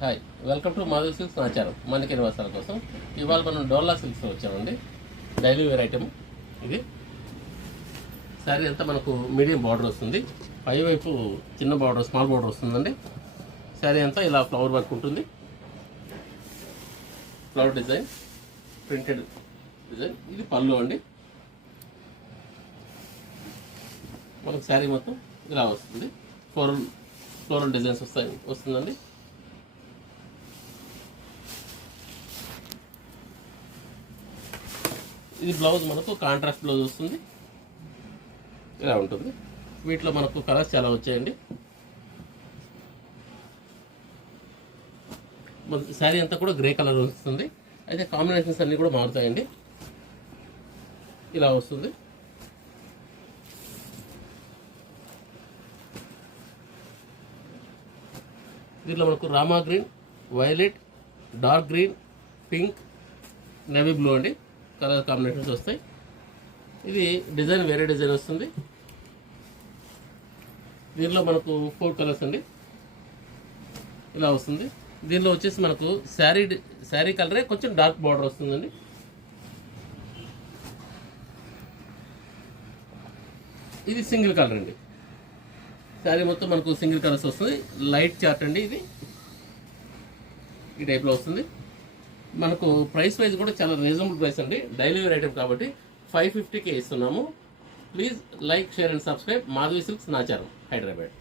Hi, welcome to Madhavi silks Nacharam మనకి నివాసాల కోసం. ఇవాళ మనం డోర్లా సిల్క్స్ వచ్చామండి. డైలీ వేర్ ఐటమ్ ఇది. శారీ అంతా మనకు మీడియం బార్డర్ వస్తుంది, పైవైపు చిన్న బార్డర్, స్మాల్ బార్డర్ వస్తుందండి. శారీ అంతా ఇలా ఫ్లవర్ వర్క్ ఉంటుంది, ఫ్లవర్ డిజైన్, ప్రింటెడ్ డిజైన్. ఇది పళ్ళు అండి. మనకు శారీ మొత్తం ఇలా వస్తుంది, ఫ్లోరల్ డిజైన్స్ వస్తుందండి. ఇది బ్లౌజ్ మనకు కాంట్రాస్ట్ బ్లౌజ్ వస్తుంది, ఇలా ఉంటుంది. వీటిలో మనకు కలర్స్ చాలా వచ్చాయండి. శారీ అంతా కూడా గ్రే కలర్ వస్తుంది, అయితే కాంబినేషన్స్ అన్నీ కూడా మారుతాయండి. ఇలా వస్తుంది. దీంట్లో మనకు Rama green, violet, dark green, pink, navy blue అండి కలర్ కాంబినేషన్స్ వస్తాయి. ఇది డిజైన్ వేరే డిజైన్ వస్తుంది. దీనిలో మనకు 4 కలర్స్ అండి, ఇలా వస్తుంది. దీనిలో వచ్చేసి మనకు శారీ కలరే కొంచెం డార్క్ బార్డర్ వస్తుందండి. ఇది సింగిల్ కలర్ అండి. శారీ మొత్తం మనకు సింగిల్ కలర్స్ వస్తుంది. లైట్ చార్ట్ అండి ఇది, ఈ టైప్లో వస్తుంది. మనకు ప్రైస్ వైజ్ కూడా చాలా రీజనబుల్ ప్రైస్ అండి. డైలీ వేర్ ఐటమ్ కాబట్టి 550కే ఇస్తున్నాము. Please like, share and subscribe. Madhavi silks Nacharam, Hyderabad.